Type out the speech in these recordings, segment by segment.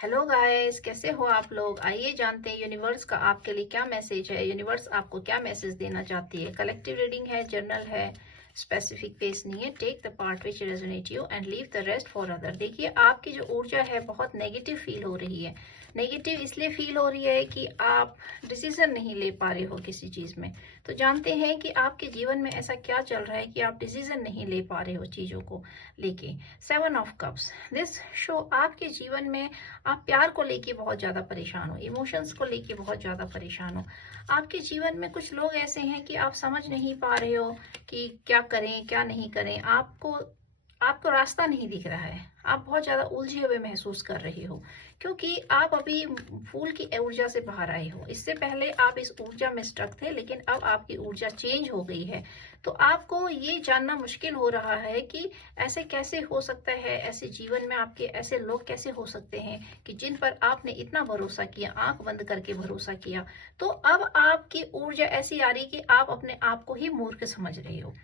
Hello guys, कैसे हो आप लोग। आइए जानते हैं यूनिवर्स का आपके लिए क्या मैसेज है। यूनिवर्स आपको क्या मैसेज देना चाहती है। कलेक्टिव रीडिंग है, जर्नल है, स्पेसिफिक पेज नहीं है। Take the part which resonate you and leave the rest for other. देखिए, आपकी जो ऊर्जा है बहुत नेगेटिव फील हो रही है। नेगेटिव इसलिए फील हो रही है कि आप डिसीजन नहीं ले पा रहे हो किसी चीज में। तो जानते हैं कि आपके जीवन में ऐसा क्या चल रहा है कि आप डिसीजन नहीं ले पा रहे हो चीजों को लेके। 7 ऑफ कप्स, दिस शो आपके जीवन में आप प्यार को लेके बहुत ज्यादा परेशान हो, इमोशंस को लेके बहुत ज्यादा परेशान हो। आपके जीवन में कुछ लोग ऐसे हैं कि आप समझ नहीं पा रहे हो कि क्या करें क्या नहीं करें। आपको आपको रास्ता नहीं दिख रहा है। आप बहुत ज्यादा उलझे हुए महसूस कर रहे हो क्योंकि आप अभी फूल की ऊर्जा से बाहर आए हो। इससे पहले आप इस ऊर्जा में स्टक थे, लेकिन अब आपकी ऊर्जा चेंज हो गई है। तो आपको ये जानना मुश्किल हो रहा है कि ऐसे कैसे हो सकता है, ऐसे जीवन में आपके ऐसे लोग कैसे हो सकते हैं कि जिन पर आपने इतना भरोसा किया, आंख बंद करके भरोसा किया। तो अब आपकी ऊर्जा ऐसी आ रही कि आप अपने आप को ही मूर्ख समझ रहे हो।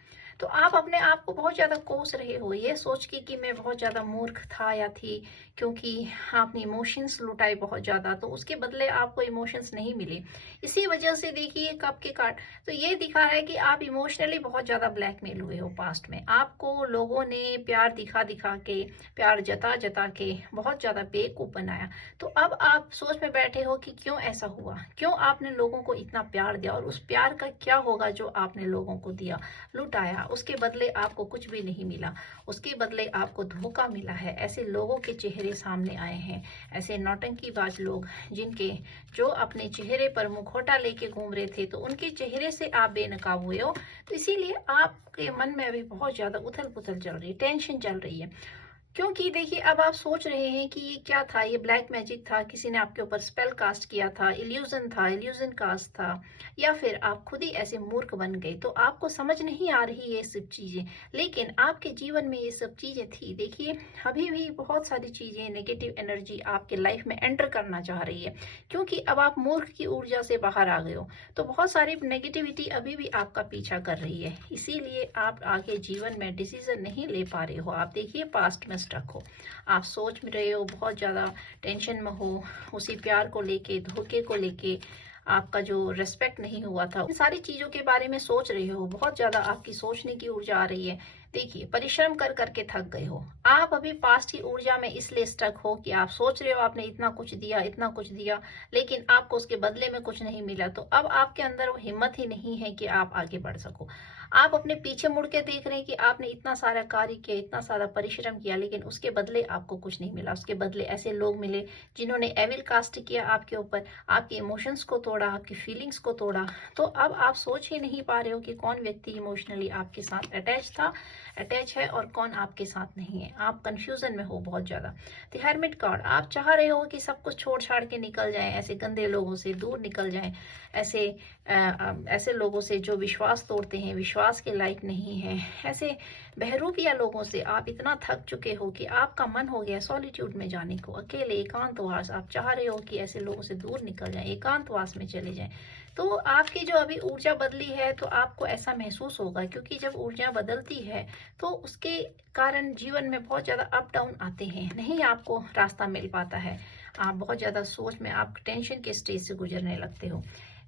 तो आप अपने आप को बहुत ज्यादा कोस रहे हो ये सोच के कि मैं बहुत ज्यादा मूर्ख था या थी, क्योंकि आपने इमोशंस लुटाए बहुत ज्यादा, तो उसके बदले आपको इमोशंस नहीं मिले। इसी वजह से देखिए कप के कार्ड तो ये दिखा है कि आप इमोशनली बहुत ज्यादा ब्लैकमेल हुए हो। पास्ट में आपको लोगों ने प्यार दिखा दिखा के, प्यार जता जता के बहुत ज्यादा बेवकूफ बनाया। तो अब आप सोच में बैठे हो कि क्यों ऐसा हुआ, क्यों आपने लोगों को इतना प्यार दिया और उस प्यार का क्या होगा जो आपने लोगों को दिया, लुटाया, उसके बदले आपको कुछ भी नहीं मिला। उसके बदले आपको धोखा मिला है। ऐसे लोगों के चेहरे सामने आए हैं, ऐसे नौटंकीबाज लोग जिनके जो अपने चेहरे पर मुखौटा लेके घूम रहे थे, तो उनके चेहरे से आप बेनकाब हुए हो। तो इसीलिए आपके मन में अभी बहुत ज्यादा उथल पुथल चल रही है, टेंशन चल रही है। क्योंकि देखिए अब आप सोच रहे हैं कि ये क्या था, ये ब्लैक मैजिक था, किसी ने आपके ऊपर स्पेल कास्ट किया था, इल्यूजन था, इल्यूजन कास्ट था, या फिर आप खुद ही ऐसे मूर्ख बन गए। तो आपको समझ नहीं आ रही ये सब चीजें, लेकिन आपके जीवन में ये सब चीजें थी। देखिए अभी भी बहुत सारी चीजें, नेगेटिव एनर्जी आपके लाइफ में एंटर करना चाह रही है, क्योंकि अब आप मूर्ख की ऊर्जा से बाहर आ गए हो। तो बहुत सारी नेगेटिविटी अभी भी आपका पीछा कर रही है, इसीलिए आप आगे जीवन में डिसीजन नहीं ले पा रहे हो। आप देखिए पास्ट में स्टक हो, आप सोच में रहे हो, बहुत ज्यादा टेंशन में हो, उसी प्यार को लेके, धोखे को लेके, आपका जो रेस्पेक्ट नहीं हुआ था, इन सारी चीजों के बारे में सोच रहे हो। बहुत ज्यादा आपकी सोचने की ऊर्जा आ रही है। देखिए परिश्रम कर करके थक गए हो। आप अभी पास्ट की ऊर्जा में इसलिए स्टक हो कि आप सोच रहे हो आपने इतना कुछ दिया, इतना कुछ दिया, लेकिन आपको उसके बदले में कुछ नहीं मिला। तो अब आपके अंदर वो हिम्मत ही नहीं है कि आप आगे बढ़ सको। आप अपने पीछे मुड़ के देख रहे हैं कि आपने इतना सारा कार्य किया, इतना सारा परिश्रम किया, लेकिन उसके बदले आपको कुछ नहीं मिला। उसके बदले ऐसे लोग मिले जिन्होंने एविल कास्ट किया आपके ऊपर, आपके इमोशंस को तोड़ा, आपकी फीलिंग्स को तोड़ा। तो अब आप सोच ही नहीं पा रहे हो कि कौन व्यक्ति इमोशनली आपके साथ अटैच था, अटैच है, और कौन आपके साथ नहीं है। आप कंफ्यूजन में हो बहुत ज्यादा। द हेरमिट कार्ड, आप चाह रहे हो कि सब कुछ छोड़ छाड़ के निकल जाए, ऐसे गंदे लोगों से दूर निकल जाए, ऐसे ऐसे लोगों से जो विश्वास तोड़ते हैं, विश्वास के लायक नहीं है, ऐसे बहरूपिया लोगों से आप इतना थक चुके हो कि आपका मन हो गया सॉलिट्यूड में जाने को, अकेले एकांतवास। आप चाह रहे हो कि ऐसे लोगों से दूर निकल जाए, एकांतवास में चले जाएं। तो आपकी जो अभी ऊर्जा बदली है, तो आपको ऐसा महसूस होगा, क्योंकि जब ऊर्जा बदलती है तो उसके कारण जीवन में बहुत ज्यादा अप डाउन आते हैं, नहीं आपको रास्ता मिल पाता है। आप बहुत ज्यादा सोच में, आप टेंशन के स्टेज से गुजरने लगते हो।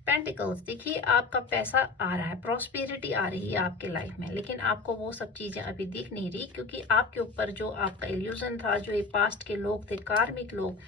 पेंटिकल्स, देखिए आपका पैसा आ रहा है, प्रॉस्पेरिटी आ रही है आपके लाइफ में, लेकिन आपको वो सब चीजें अभी दिख नहीं रही, क्योंकि आपके ऊपर जो आपका इल्यूजन था, जो ये पास्ट के लोग थे, कार्मिक लोग,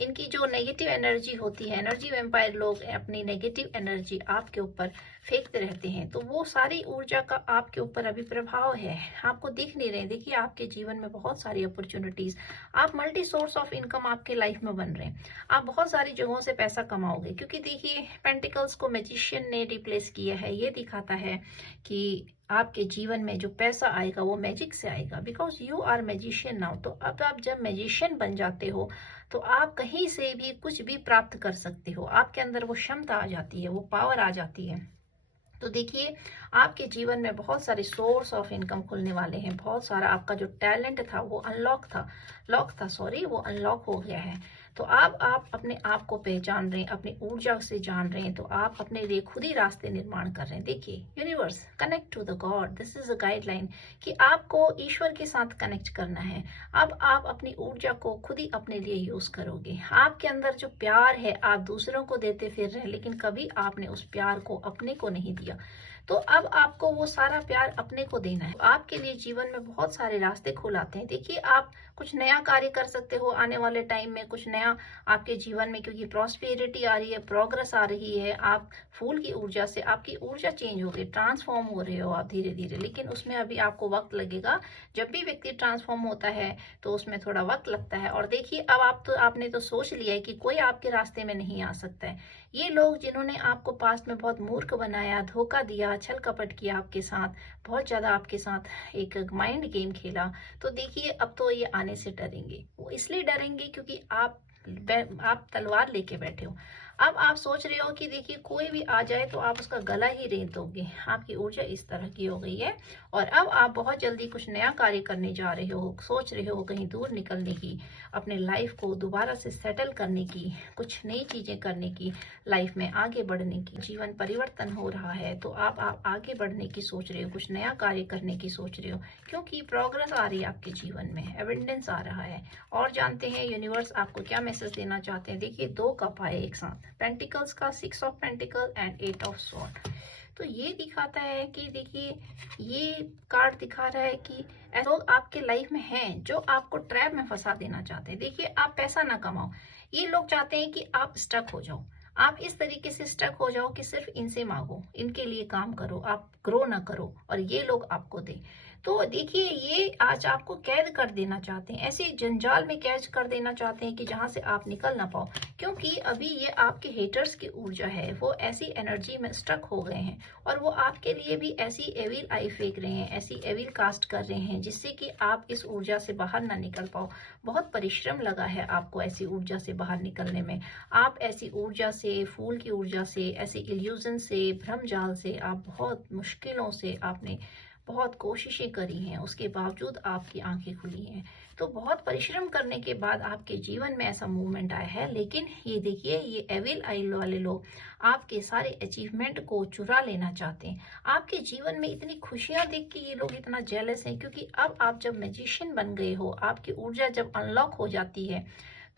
इनकी जो नेगेटिव एनर्जी होती है, एनर्जी वेम्पायर लोग अपनी नेगेटिव एनर्जी आपके ऊपर फेंकते रहते हैं। तो वो सारी ऊर्जा का आपके ऊपर अभी प्रभाव है, आपको दिख नहीं रहे। देखिए आपके जीवन में बहुत सारी अपॉर्चुनिटीज, आप मल्टी सोर्स ऑफ इनकम आपके लाइफ में बन रहे हैं। आप बहुत सारी जगहों से पैसा कमाओगे, क्योंकि देखिए पेंटिकल्स को मैजिशियन ने रिप्लेस किया है। ये दिखाता है कि आपके जीवन में जो पैसा आएगा वो मैजिक से आएगा, because you are magician now. तो अब आप जब मैजिशियन बन जाते हो, तो आप कहीं से भी कुछ भी प्राप्त कर सकते हो। आपके अंदर वो क्षमता आ जाती है, वो पावर आ जाती है। तो देखिए आपके जीवन में बहुत सारे सोर्स ऑफ इनकम खुलने वाले हैं। बहुत सारा आपका जो टैलेंट था वो अनलॉक था, लॉक था, सॉरी, वो अनलॉक हो गया है। तो अब आप अपने आप को पहचान रहे हैं, अपनी ऊर्जा से जान रहे हैं, तो आप अपने लिए खुद ही रास्ते निर्माण कर रहे हैं। देखिए, universe, connect to the god, this is a guideline कि आपको ईश्वर के साथ कनेक्ट करना है। अब आप अपनी ऊर्जा को खुद ही अपने लिए यूज करोगे। आपके अंदर जो प्यार है, आप दूसरों को देते फिर रहे, लेकिन कभी आपने उस प्यार को अपने को नहीं दिया। तो अब आपको वो सारा प्यार अपने को देना है। आपके लिए जीवन में बहुत सारे रास्ते खुल आते हैं। देखिए, आप कुछ नया कार्य कर सकते हो आने वाले टाइम में, कुछ नया आपके जीवन में, क्योंकि प्रॉस्पेरिटी आ रही है, प्रोग्रेस आ रही है। आप फूल की ऊर्जा से, आपकी ऊर्जा चेंज हो गई, ट्रांसफॉर्म हो रहे हो आप धीरे धीरे, लेकिन उसमें अभी आपको वक्त लगेगा। जब भी व्यक्ति ट्रांसफॉर्म होता है तो उसमें थोड़ा वक्त लगता है। और देखिए, अब आपने तो सोच लिया है कि कोई आपके रास्ते में नहीं आ सकता है। ये लोग जिन्होंने आपको पास्ट में बहुत मूर्ख बनाया, धोखा दिया, छल कपट किया आपके साथ, बहुत ज्यादा आपके साथ एक माइंड गेम खेला, तो देखिए अब तो ये आने से डरेंगे। वो इसलिए डरेंगे क्योंकि आप तलवार लेके बैठे हो। अब आप सोच रहे हो कि देखिए, कोई भी आ जाए तो आप उसका गला ही रेत दोगे। आपकी ऊर्जा इस तरह की हो गई है। और अब आप बहुत जल्दी कुछ नया कार्य करने जा रहे हो, सोच रहे हो कहीं दूर निकलने की, अपने लाइफ को दोबारा से सेटल करने की, कुछ नई चीजें करने की, लाइफ में आगे बढ़ने की। जीवन परिवर्तन हो रहा है, तो आप आगे बढ़ने की सोच रहे हो, कुछ नया कार्य करने की सोच रहे हो, क्योंकि प्रोग्रेस आ रही है आपके जीवन में, एविडेंस आ रहा है। और जानते हैं यूनिवर्स आपको क्या मैसेज देना चाहते हैं। देखिए, 2 कप आए एक साथ, पेंटिकल्स का 6 of pentacle and 8 of sword. तो ये दिखाता है कि देखिए, ये कार्ड दिखा रहा है कि ऐसे लोग आपके लाइफ में हैं जो आपको ट्रैप में फंसा देना चाहते हैं। देखिए, आप पैसा ना कमाओ, ये लोग चाहते हैं कि आप स्टक हो जाओ। आप इस तरीके से स्टक हो जाओ कि सिर्फ इनसे मांगो, इनके लिए काम करो, आप ग्रो ना करो और ये लोग आपको दें। तो देखिए, ये आज आपको कैद कर देना चाहते हैं, ऐसे जंजाल में कैद कर देना चाहते हैं कि जहां से आप निकल ना पाओ। क्योंकि अभी ये आपके हेटर्स की ऊर्जा है, वो ऐसी एनर्जी में स्टक हो गए हैं और वो आपके लिए भी ऐसी एविल आई फेंक रहे हैं, ऐसी एविल कास्ट कर रहे हैं जिससे कि आप इस ऊर्जा से बाहर ना निकल पाओ। बहुत परिश्रम लगा है आपको ऐसी ऊर्जा से बाहर निकलने में। आप ऐसी ऊर्जा से, फूल की ऊर्जा से, ऐसे इल्यूजन से, भ्रम जाल से, आप बहुत मुश्किलों से, आपने बहुत कोशिशें करी हैं, उसके बावजूद आपकी आंखें खुली हैं। तो बहुत परिश्रम करने के बाद आपके जीवन में ऐसा मूवमेंट आया है। लेकिन ये देखिए, ये एविल आई वाले लोग आपके सारे अचीवमेंट को चुरा लेना चाहते हैं। आपके जीवन में इतनी खुशियां देख के ये लोग इतना जेलस हैं, क्योंकि अब आप जब मैजिशियन बन गए हो, आपकी ऊर्जा जब अनलॉक हो जाती है,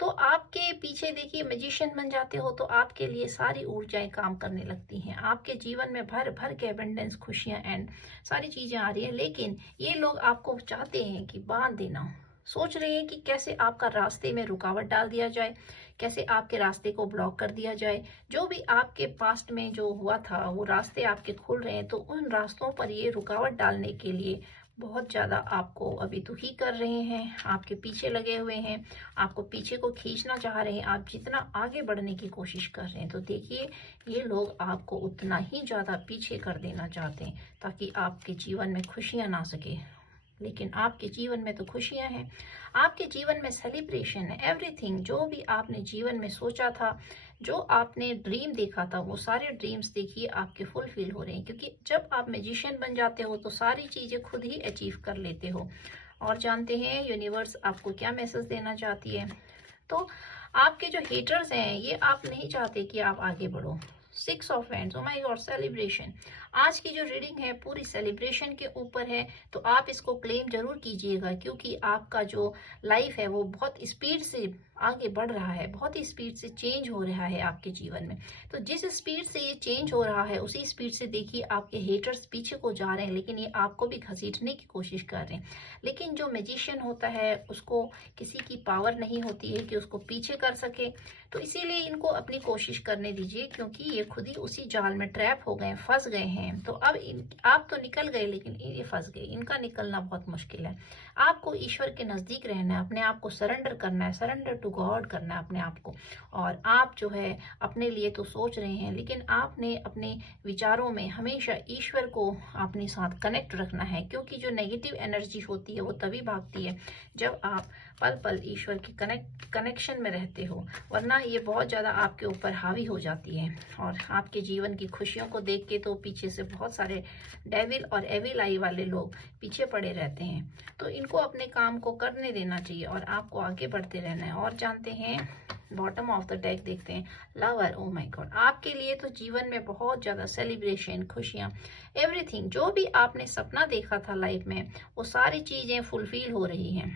तो आपके पीछे देखिए, मैजिशियन बन जाते हो तो आपके लिए सारी ऊर्जाएं काम करने लगती हैं। आपके जीवन में भर भर के एबंडेंस, खुशियां एंड सारी चीजें आ रही है। लेकिन ये लोग आपको चाहते हैं कि बांध देना, सोच रहे हैं कि कैसे आपका रास्ते में रुकावट डाल दिया जाए, कैसे आपके रास्ते को ब्लॉक कर दिया जाए। जो भी आपके पास्ट में जो हुआ था, वो रास्ते आपके खुल रहे हैं, तो उन रास्तों पर ये रुकावट डालने के लिए बहुत ज्यादा आपको अभी दुखी कर रहे हैं, आपके पीछे लगे हुए हैं, आपको पीछे को खींचना चाह रहे हैं, आप जितना आगे बढ़ने की कोशिश कर रहे हैं। तो देखिए, ये लोग आपको उतना ही ज्यादा पीछे कर देना चाहते हैं ताकि आपके जीवन में खुशियां ना सके। लेकिन आपके जीवन में तो खुशियां हैं, आपके जीवन में सेलिब्रेशन है, एवरीथिंग जो भी आपने जीवन में सोचा था, जो आपने ड्रीम देखा था, वो सारे ड्रीम्स देखिए आपके फुलफिल हो रहे हैं। क्योंकि जब आप मैजिशियन बन जाते हो तो सारी चीजें खुद ही अचीव कर लेते हो। और जानते हैं यूनिवर्स आपको क्या मैसेज देना चाहती है। तो आपके जो हेटर्स हैं, ये आप नहीं चाहते कि आप आगे बढ़ो। 6 of hands, oh my God, celebration. आज की जो रीडिंग है पूरी सेलिब्रेशन के ऊपर है, तो आप इसको क्लेम जरूर कीजिएगा, क्योंकि आपका जो लाइफ है वो बहुत स्पीड से आगे बढ़ रहा है, बहुत ही स्पीड से चेंज हो रहा है आपके जीवन में। तो जिस स्पीड से ये चेंज हो रहा है, उसी स्पीड से देखिए आपके हेटर्स पीछे को जा रहे हैं, लेकिन ये आपको भी घसीटने की कोशिश कर रहे हैं। लेकिन जो मैजिशियन होता है, उसको किसी की पावर नहीं होती है कि उसको पीछे कर सके। तो इसीलिए इनको अपनी कोशिश करने दीजिए, क्योंकि ये खुद ही उसी जाल में ट्रैप हो गए, फंस गए हैं। तो अब आप तो निकल गए, लेकिन ये फंस गए, इनका निकलना बहुत मुश्किल है। आपको ईश्वर के नजदीक रहना है, अपने आप को सरेंडर करना है, सरेंडर टू गॉड करना है अपने आप को। और आप जो है अपने लिए तो सोच रहे हैं, लेकिन आपने अपने विचारों में हमेशा ईश्वर को अपने साथ कनेक्ट रखना है, क्योंकि जो नेगेटिव एनर्जी होती है वो तभी भागती है जब आप पल पल ईश्वर की कनेक्शन में रहते हो, वरना ये बहुत ज़्यादा आपके ऊपर हावी हो जाती है। और आपके जीवन की खुशियों को देख के तो पीछे से बहुत सारे डेविल और एविल आई वाले लोग पीछे पड़े रहते हैं। तो इनको अपने काम को करने देना चाहिए और आपको आगे बढ़ते रहना है। और जानते हैं बॉटम ऑफ द डेक देखते हैं, लवर। ओ माय गॉड, आपके लिए तो जीवन में बहुत ज़्यादा सेलिब्रेशन, खुशियाँ, एवरीथिंग, जो भी आपने सपना देखा था लाइफ में, वो सारी चीज़ें फुलफिल हो रही हैं।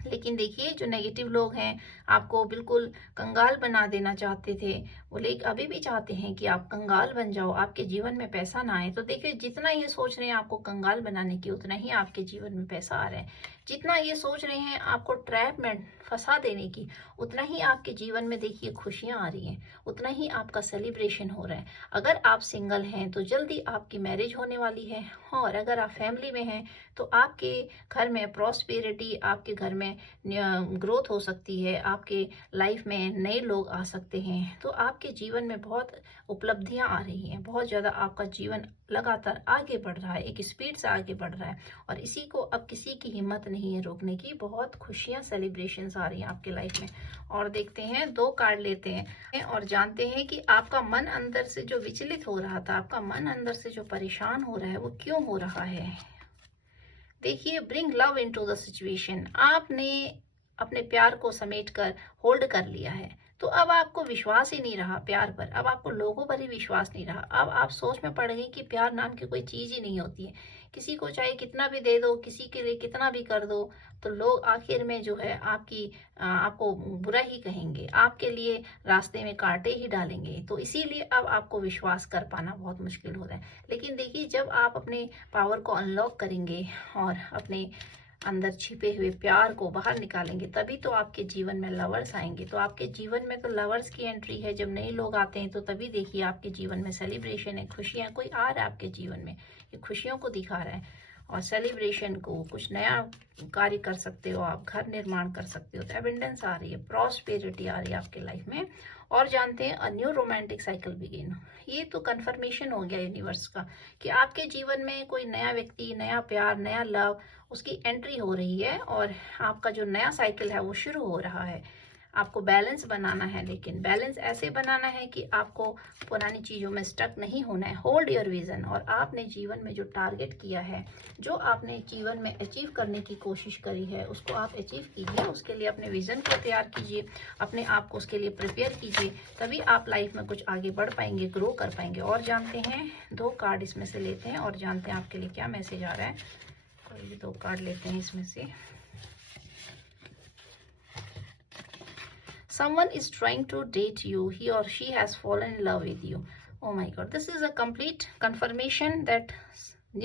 लेकिन देखिए, जो नेगेटिव लोग हैं, आपको बिल्कुल कंगाल बना देना चाहते थे, वो लोग अभी भी चाहते हैं कि आप कंगाल बन जाओ, आपके जीवन में पैसा ना आए। तो देखिए, जितना ये सोच रहे हैं आपको कंगाल बनाने की, उतना ही आपके जीवन में पैसा आ रहा है। जितना ये सोच रहे हैं आपको ट्रैप में फंसा देने की, उतना ही आपके जीवन में देखिए खुशियां आ रही हैं, उतना ही आपका सेलिब्रेशन हो रहा है। अगर आप सिंगल हैं तो जल्दी आपकी मैरिज होने वाली है, और अगर आप फैमिली में हैं तो आपके घर में प्रॉस्पेरिटी, आपके घर में ग्रोथ हो सकती है, आपके लाइफ में नए लोग आ सकते हैं। तो आपके जीवन में बहुत उपलब्धियां आ रही हैं, बहुत ज़्यादा आपका जीवन लगातार आगे बढ़ रहा है, एक स्पीड से आगे बढ़ रहा है, और इसी को अब किसी की हिम्मत नहीं है रोकने की। बहुत खुशियां, सेलिब्रेशंस आ रही हैं आपके लाइफ में। और देखते हैं, 2 कार्ड लेते हैं और जानते हैं कि आपका मन अंदर से जो विचलित हो रहा था, आपका मन अंदर से जो परेशान हो रहा है, वो क्यों हो रहा है। देखिए, bring love into the situation. आपने अपने प्यार को समेट कर होल्ड कर लिया है, तो अब आपको विश्वास ही नहीं रहा प्यार पर, अब आपको लोगों पर ही विश्वास नहीं रहा। अब आप सोच में पड़ गई कि प्यार नाम की कोई चीज ही नहीं होती है। किसी को चाहे कितना भी दे दो, किसी के लिए कितना भी कर दो, तो लोग आखिर में जो है आपको बुरा ही कहेंगे, आपके लिए रास्ते में कांटे ही डालेंगे। तो इसीलिए अब आपको विश्वास कर पाना बहुत मुश्किल हो रहा है। लेकिन देखिए, जब आप अपने पावर को अनलॉक करेंगे और अपने अंदर छिपे हुए प्यार को बाहर निकालेंगे, तभी तो आपके जीवन में लवर्स आएंगे। तो आपके जीवन में तो लवर्स की एंट्री है। जब नए लोग आते हैं तो तभी देखिए आपके जीवन में सेलिब्रेशन है, खुशियां, कोई आ रहा है आपके जीवन में, ये खुशियों को दिखा रहा है। और सेलिब्रेशन को, कुछ नया कार्य कर सकते हो आप, घर निर्माण कर सकते हो, तो एबंडेंस आ रही है, प्रॉस्पेरिटी आ रही है आपके लाइफ में। और जानते हैं, a new romantic cycle begin. ये तो कंफर्मेशन हो गया यूनिवर्स का कि आपके जीवन में कोई नया व्यक्ति, नया प्यार, नया लव, उसकी एंट्री हो रही है, और आपका जो नया साइकिल है वो शुरू हो रहा है। आपको बैलेंस बनाना है, लेकिन बैलेंस ऐसे बनाना है कि आपको पुरानी चीज़ों में स्टक नहीं होना है। Hold your vision. और आपने जीवन में जो टारगेट किया है, जो आपने जीवन में अचीव करने की कोशिश करी है, उसको आप अचीव कीजिए। उसके लिए अपने विजन को तैयार कीजिए, अपने आप को उसके लिए प्रिपेयर कीजिए, तभी आप लाइफ में कुछ आगे बढ़ पाएंगे, ग्रो कर पाएंगे। और जानते हैं, 2 कार्ड इसमें से लेते हैं और जानते हैं आपके लिए क्या मैसेज आ रहा है। तो ये 2 कार्ड लेते हैं इसमें से। Someone is trying to date you. He or she has fallen in love with you. Oh my God, this is a complete confirmation that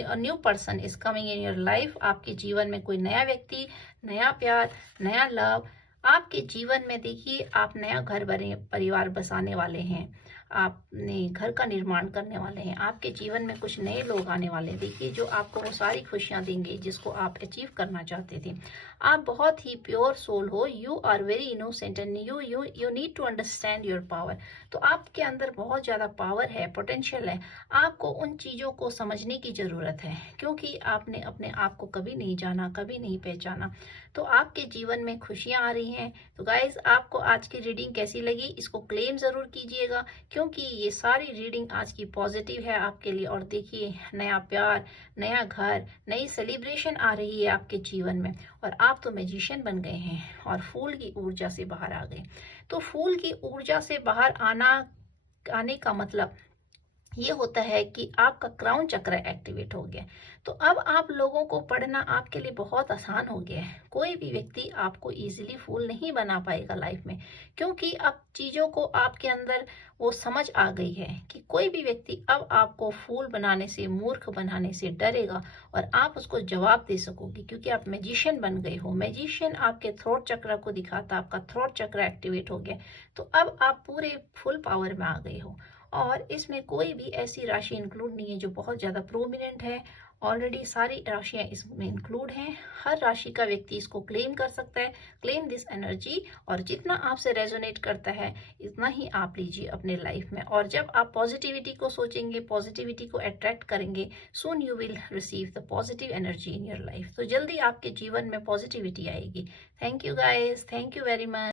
a new person is coming in your life. आपके जीवन में कोई नया व्यक्ति, नया प्यार, नया love आपके जीवन में। देखिए, आप नया घर परिवार बसाने वाले हैं, आपने घर का निर्माण करने वाले हैं, आपके जीवन में कुछ नए लोग आने वाले हैं। देखिए, जो आपको वो सारी खुशियां देंगे जिसको आप अचीव करना चाहते थे। आप बहुत ही प्योर सोल हो, you are very innocent and you need to understand your power. तो आपके अंदर बहुत ज़्यादा पावर है, पोटेंशियल है। आपको उन चीज़ों को समझने की ज़रूरत है, क्योंकि आपने अपने आप को कभी नहीं जाना, कभी नहीं पहचाना। तो आपके जीवन में खुशियाँ आ रही हैं। तो गाइज, आपको आज की रीडिंग कैसी लगी, इसको क्लेम ज़रूर कीजिएगा, क्योंकि ये सारी रीडिंग आज की पॉजिटिव है आपके लिए। और देखिए, नया प्यार, नया घर, नई सेलिब्रेशन आ रही है आपके जीवन में, और आप तो मैजिशियन बन गए हैं और फूल की ऊर्जा से बाहर आ गए। तो फूल की ऊर्जा से बाहर आने का मतलब ये होता है कि आपका क्राउन चक्र एक्टिवेट हो गया। तो अब आप लोगों को पढ़ना आपके लिए बहुत आसान हो गया है। कोई भी व्यक्ति आपको इजीली फूल नहीं बना पाएगा लाइफ में, क्योंकि अब चीज़ों को आपके अंदर वो समझ आ गई है कि कोई भी व्यक्ति अब आपको फूल बनाने से, मूर्ख बनाने से डरेगा, और आप उसको जवाब दे सकोगे, क्योंकि आप मैजिशियन बन गए हो। मैजिशियन आपके थ्रोट चक्र को दिखाता, आपका थ्रोट चक्र एक्टिवेट हो गया। तो अब आप पूरे फुल पावर में आ गए हो। और इसमें कोई भी ऐसी राशि इंक्लूड नहीं है जो बहुत ज़्यादा प्रोमिनेंट है। ऑलरेडी सारी राशियां इसमें इंक्लूड हैं। हर राशि का व्यक्ति इसको क्लेम कर सकता है। क्लेम दिस एनर्जी, और जितना आपसे रेजोनेट करता है इतना ही आप लीजिए अपने लाइफ में। और जब आप पॉजिटिविटी को सोचेंगे, पॉजिटिविटी को अट्रैक्ट करेंगे, soon you will receive the positive energy in your life. तो जल्दी आपके जीवन में पॉजिटिविटी आएगी। Thank you guys, thank you very much.